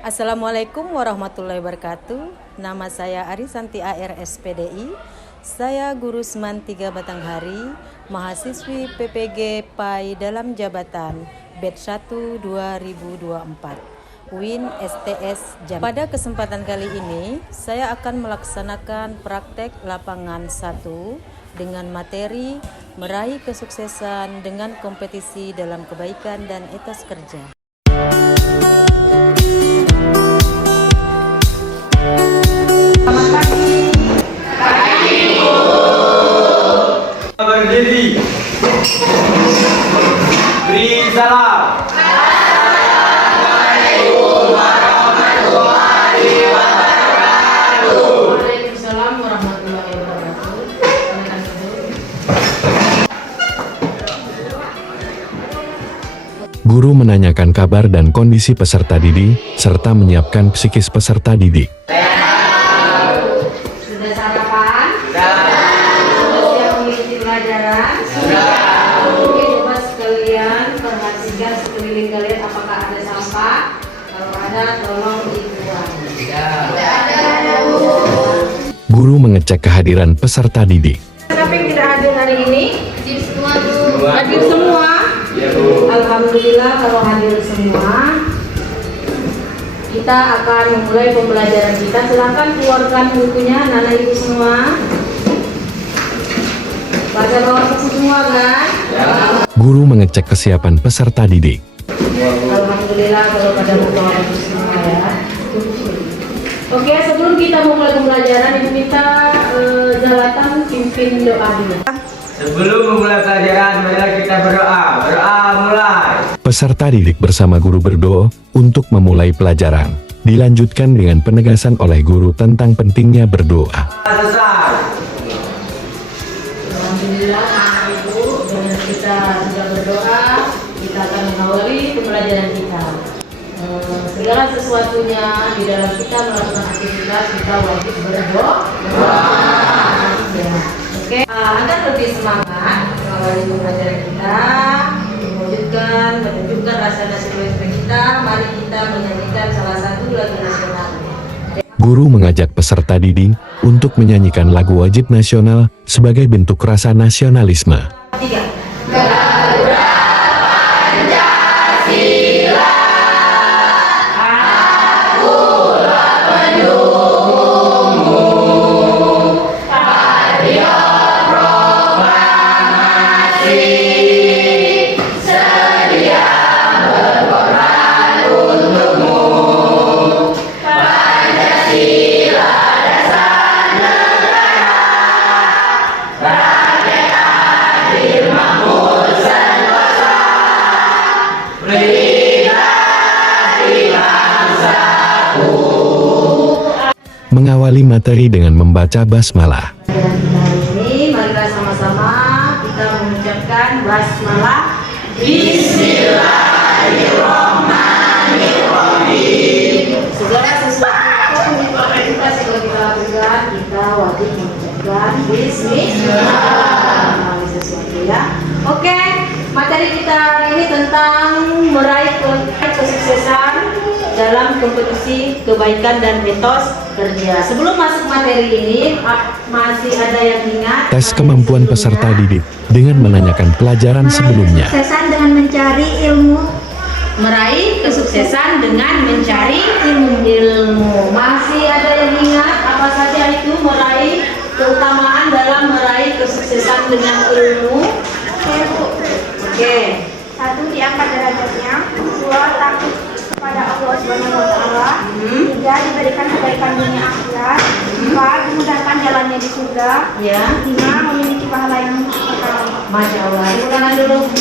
Assalamualaikum warahmatullahi wabarakatuh. Nama saya Arisanti AR SPDI. Saya Guru Seman 3 Batanghari, mahasiswi PPG PAI dalam jabatan Batch 1 2024 UIN STS Jambi. Pada kesempatan kali ini, saya akan melaksanakan praktek lapangan 1 dengan materi meraih kesuksesan dengan kompetisi dalam kebaikan dan etos kerja. Berdiri. Beri salam. Assalamualaikum warahmatullahi wabarakatuh. Waalaikumsalam warahmatullahi wabarakatuh. Guru menanyakan kabar dan kondisi peserta didik, serta menyiapkan psikis peserta didik. Sudah sarapan? Sudah siap mengikuti pelajaran? Oke, coba sekalian perhatikan sekeliling kalian apakah ada sampah. Kalau ada, tolong dibuang. Guru mengecek kehadiran peserta didik. Siapa yang tidak hadir hari ini? Hadir semua, Bu. Hadir semua? Ya, Bu. Alhamdulillah kalau hadir semua. Kita akan memulai pembelajaran kita. Silakan keluarkan bukunya, anak-anak ibu semua. Baca bawa buku semua kan? Ya. Guru mengecek kesiapan peserta didik. Alhamdulillah kalau pada bawa buku semua ya. Oke, sebelum kita memulai pembelajaran, ibu minta Jalatan pimpin doa dulu. Sebelum memulai pelajaran, marilah kita berdoa. Berdoa mulai. Peserta didik bersama guru berdoa untuk memulai pelajaran. Dilanjutkan dengan penegasan oleh guru tentang pentingnya berdoa. Selesai. Alhamdulillah, anak ibu, dengan kita sudah berdoa, kita akan mengawali pembelajaran kita. Segala sesuatunya di dalam kita melakukan aktivitas, kita wajib berdoa. Ya. Oke, agar lebih semangat mengawali pembelajaran kita, menunjukkan rasa nasionalisme kita. Mari kita menyanyikan salah satu lagu nasional. Guru mengajak peserta didik untuk menyanyikan lagu wajib nasional sebagai bentuk rasa nasionalisme. 3. Mengawali materi dengan membaca basmalah. Dan kita ini, marilah sama-sama kita mengucapkan basmalah. Bismillahirrahmanirrahim. Segala sesuatu aktivitas yang kita lakukan, kita wajib mengucapkan Bismillah. Sesuatu ya. Oke, materi kita hari ini tentang meraih kesuksesan dalam kompetisi kebaikan dan etos kerja. Sebelum masuk materi ini, masih ada yang ingat? Tes kemampuan peserta didik dengan menanyakan pelajaran sebelumnya. Kesuksesan dengan mencari ilmu. Meraih kesuksesan dengan mencari ilmu. Masih ada yang ingat apa saja itu meraih keutamaan dalam meraih kesuksesan dengan ilmu? Oke. 1. Diangkat derajatnya. 2. Takut kepada Allah SWT. 3. Diberikan kebaikan dunia akhirat. 4. Dimudahkan jalannya di surga. Ya. 5. Memiliki pahala yang kekal. Masya Allah. Tepuk tangan dulu.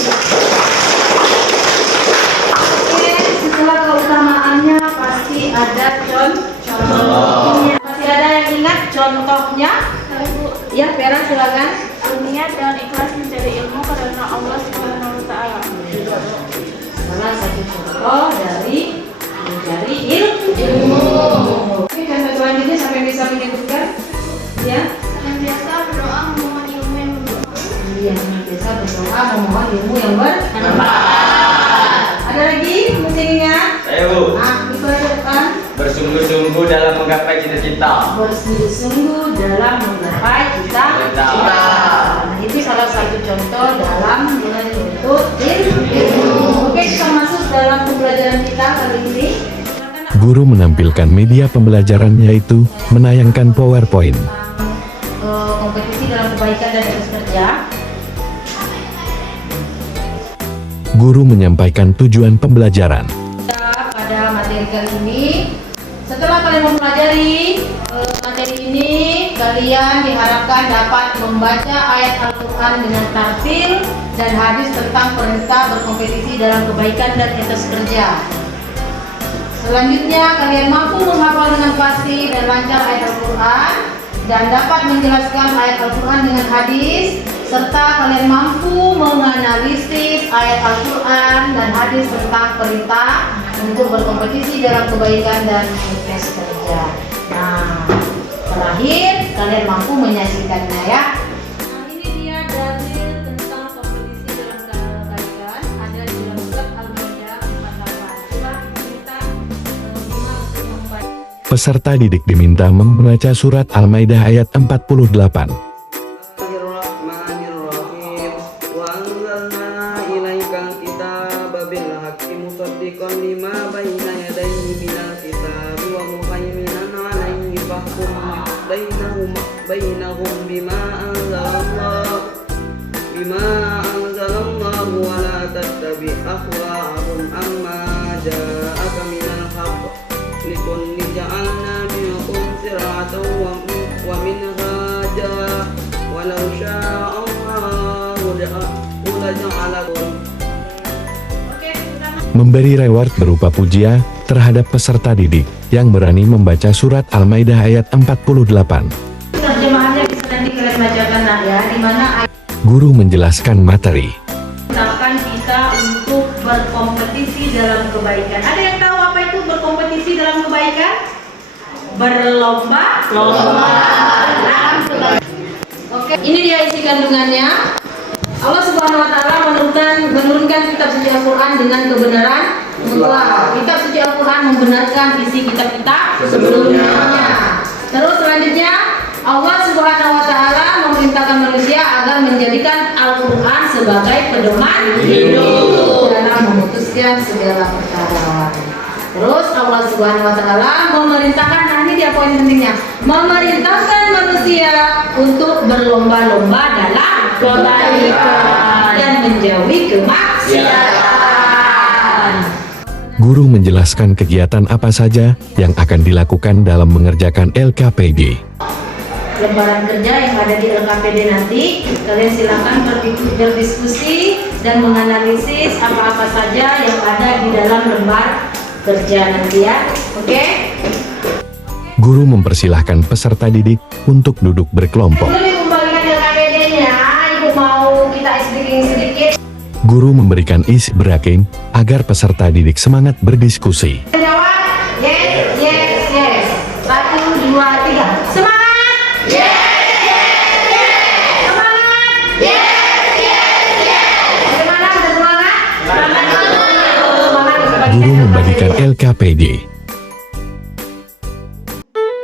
Oke, setelah keutamaannya pasti ada contohnya. Masih ada yang ingat contohnya? Ya, Vera silakan. Niat dan ikhlas mencari ilmu karena Allah SWT. Salah satu contoh dari serta memohon ilmu yang bermanfaat. Ada lagi mesti ingat? Saya Bu. Itu aja depan. Bersungguh-sungguh dalam menggapai cita-cita. Bersungguh-sungguh dalam menggapai cita-cita. Nah, itu salah satu contoh dalam menuntut ilmu. Oke, kita masuk dalam pembelajaran kita kali ini. Guru menampilkan media pembelajaran yaitu menayangkan PowerPoint. Kompetisi dalam kebaikan dan etos kerja. Guru menyampaikan tujuan pembelajaran. Pada materi kali ini, setelah kalian mempelajari materi ini, kalian diharapkan dapat membaca ayat Al-Quran dengan tartil dan hadis tentang perintah berkompetisi dalam kebaikan dan etos kerja. Selanjutnya, kalian mampu menghafal dengan fasih dan lancar ayat Al-Quran dan dapat menjelaskan ayat Al-Quran dengan hadis, serta kalian mampu menganalisis ayat Al-Quran dan hadis tentang perintah untuk berkompetisi dalam kebaikan dan etos kerja. Nah, terakhir kalian mampu menyaksikannya ya. Nah, ini dia dalil tentang kompetisi dalam kebaikan, ada di dalam surat Al-Maidah 48. Coba kita untuk membaca. Peserta didik diminta membaca surat Al-Maidah ayat 48. Bismillahirrahmanirrahim. Wa anzalna ilaikal kitaba bil haqqi musaddiqan lima baina yadayhi minal kitabi wa muhaiminan 'alaihi fahkum bainahum bima anzalallahu wa la tattabi' ahwa'ahum amma ja'aka minal haqq likulli ja'alna minkum sir'atan wa minhaja walau sya'allahu laja'alakum. Memberi reward berupa pujian terhadap peserta didik yang berani membaca surat Al-Maidah ayat 48. Terjemahannya bisa nanti kalian bacakan nah ya, di mana ayat Guru menjelaskan materi. misalkan kita untuk berkompetisi dalam kebaikan. Ada yang tahu apa itu berkompetisi dalam kebaikan? Berlomba dalam kebaikan. Oke, ini dia isi kandungannya. Allah Subhanahu wa taala menurunkan kitab suci Al-Qur'an dengan kebenaran mutlak. Kitab suci Al-Qur'an membenarkan isi kitab-kitab sebelumnya. Terus selanjutnya Allah Subhanahu wa taala memerintahkan manusia agar menjadikan Al-Qur'an sebagai pedoman hidup dalam memutuskan segala perkara. Terus Allah Subhanahu wa taala memerintahkan, nah ini dia poin pentingnya, memerintahkan manusia untuk berlomba-lomba dalam kebaikan dan menjauhi kemaksiatan. Guru menjelaskan kegiatan apa saja yang akan dilakukan dalam mengerjakan LKPD. Lembaran kerja yang ada di LKPD nanti, kalian silakan berdiskusi dan menganalisis apa-apa saja yang ada di dalam lembar kerja nanti ya. Oke? Guru mempersilahkan peserta didik untuk duduk berkelompok. Sebelum dikembalikan LKPD-nya, Ibu mau kita explain sedikit. Guru memberikan icebreaking agar peserta didik semangat berdiskusi. Jawab, yes, yes, yes. 1, 2, 3. Semangat! Guru membagikan LKPD.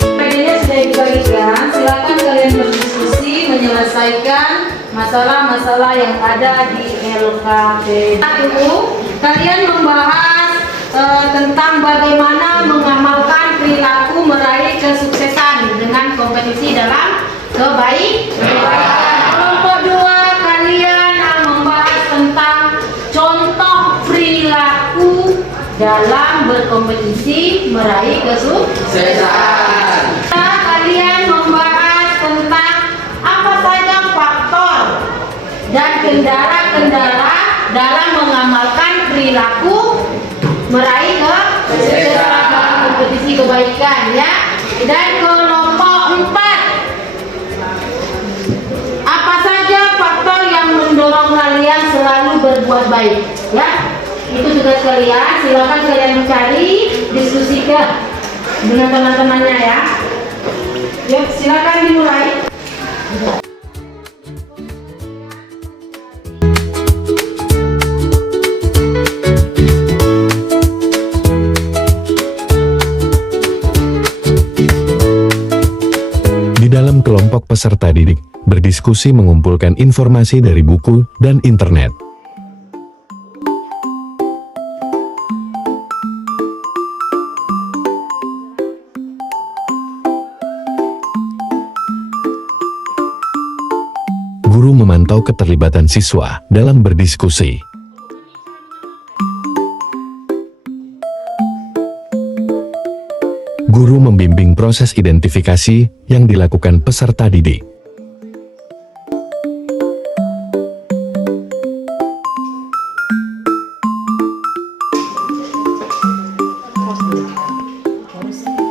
LKPD-nya sudah dibagikan, silakan kalian berdiskusi menyelesaikan masalah-masalah yang ada di LKPD. Itu kalian membahas tentang bagaimana mengamalkan perilaku meraih kesuksesan dengan kompetisi dalam kebaikan. Kelompok 2 kalian membahas tentang contoh perilaku dalam berkompetisi meraih kesuksesan. Kalian membahas tentang apa saja faktor dan kendala-kendala dalam mengamalkan perilaku meraih kesuksesan dalam kompetisi kebaikan ya. Dan kelompok 4, apa saja faktor yang mendorong kalian selalu berbuat baik ya. Itu tugas kalian, silakan kalian mencari, diskusikan dengan teman-temannya ya. Yuk, silakan dimulai. kelompok peserta didik berdiskusi mengumpulkan informasi dari buku dan internet. Guru memantau keterlibatan siswa dalam berdiskusi. Guru membimbing proses identifikasi yang dilakukan peserta didik.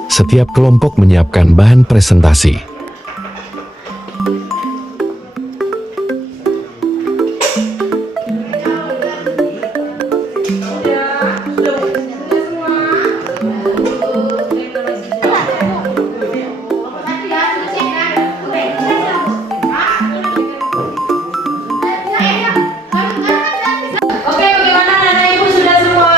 Setiap kelompok menyiapkan bahan presentasi. Oke, bagaimana anak ibu sudah semua?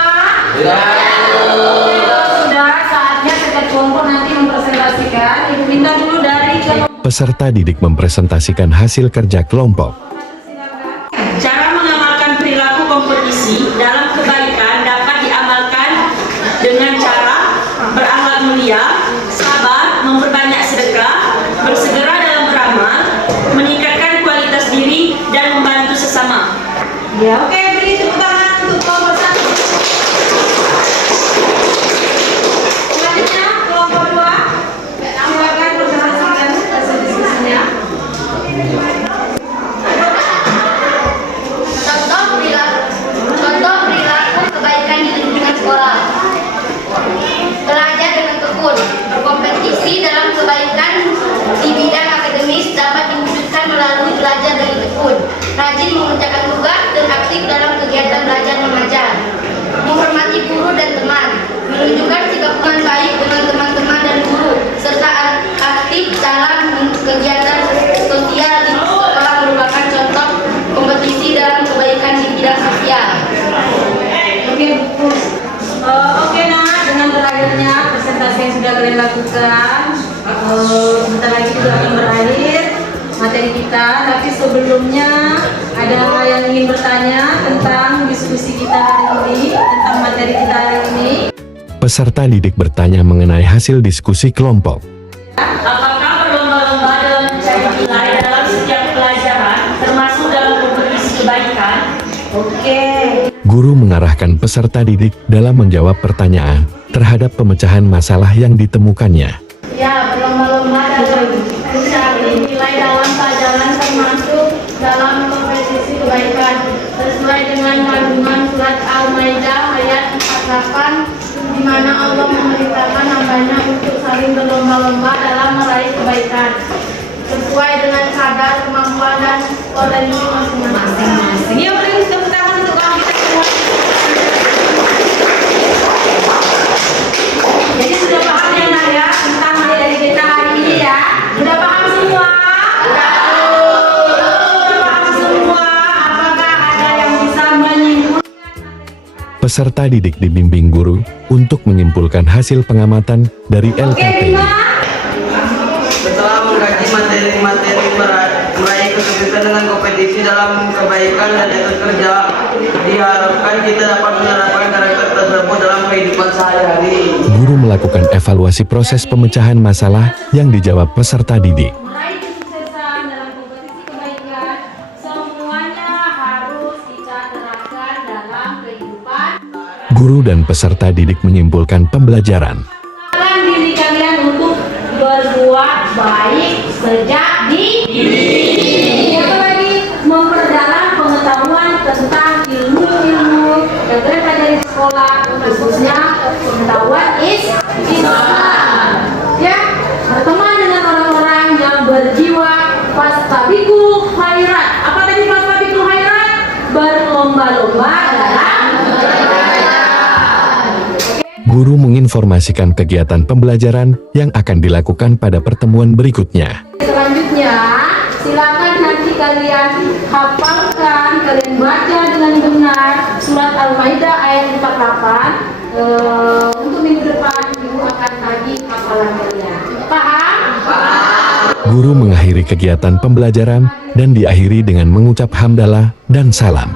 Sudah, saatnya setiap kelompok nanti mempresentasikan. Ibu minta dulu dari kelompok. Peserta didik mempresentasikan hasil kerja kelompok. Cara mengamalkan perilaku kompetisi dalam kebaikan dapat diamalkan dengan cara berakhlak mulia, sabar, memperbanyak sedekah, bersegera dalam beramal, meningkatkan kualitas diri, dan membantu sesama. Ya, oke, beri tepuk tangan untuk kelompok 1. Selanjutnya, kelompok 2. Silakan presentasikan hasil diskusinya. Contoh perilaku kebaikan di lingkungan sekolah. Belajar dengan tekun. Berkompetisi dalam kebaikan di bidang akademis dapat diwujudkan melalui belajar dengan tekun, rajin mengerjakan tugas dan aktif dalam kegiatan belajar mengajar. Menghormati guru dan teman, menunjukkan sikap yang baik dengan teman-teman dan guru, serta aktif dalam kegiatan sosial di sekolah merupakan contoh kompetisi dalam kebaikan di bidang sosial. Oke, Bu. Oke, nah, dengan berakhirnya presentasi yang sudah kalian lakukan, sebentar lagi juga akan berakhir materi kita. Tapi sebelumnya, ada yang ingin bertanya tentang diskusi kita hari ini, tentang materi kita hari ini? Peserta didik bertanya mengenai hasil diskusi kelompok. Apakah berlomba-lomba dalam mencari nilai dalam setiap pelajaran, termasuk dalam kompetisi kebaikan? Oke. Guru mengarahkan peserta didik dalam menjawab pertanyaan terhadap pemecahan masalah yang ditemukannya. Ya, berlomba-lomba dalam mencari nilai dalam pelajaran termasuk dalam kompetisi kebaikan sesuai dengan kandungan surat Al-Maidah ayat 48 di mana Allah memerintahkan hambanya untuk saling berlomba-lomba dalam meraih kebaikan sesuai dengan kadar kemampuan dan potensi masing-masing. Yuk, beri tepuk tangan untuk kawan kita semua. Jadi sudah paham ya, Nak, ya, tentang materi kita hari ini ya? Sudah paham semua? Sudah paham semua? Apakah ada yang bisa menyimpulkan? Peserta didik dibimbing guru untuk menyimpulkan hasil pengamatan dari Oke, LKP. Bima. Setelah mengkaji materi-materi meraih kesuksesan dengan kompetisi dalam kebaikan dan etos kerja, diharapkan kita dapat menerapkan karakter tersebut dalam kehidupan sehari-hari. Guru melakukan evaluasi proses pemecahan masalah yang dijawab peserta didik. Meraih kesuksesan dalam kompetisi kebaikan, semuanya harus kita terapkan dalam kehidupan. Guru dan peserta didik menyimpulkan pembelajaran. Lakukan diri kalian untuk berbuat baik sejak dini. Apa lagi? Memperdalam pengetahuan tentang ilmu-ilmu yang kalian pelajari di sekolah, khususnya pengetahuan Islam. Ya, berteman dengan orang-orang yang berjiwa fastabiqul khairat. Apa tadi fastabiqul khairat? Berlomba-lomba dalam Guru menginformasikan kegiatan pembelajaran yang akan dilakukan pada pertemuan berikutnya. Selanjutnya, silakan nanti kalian hafalkan, kalian baca dengan benar surat Al-Maidah ayat 48. Untuk minggu depan ibu akan tagih hafalan kalian. Paham? Guru mengakhiri kegiatan pembelajaran dan diakhiri dengan mengucap hamdalah dan salam.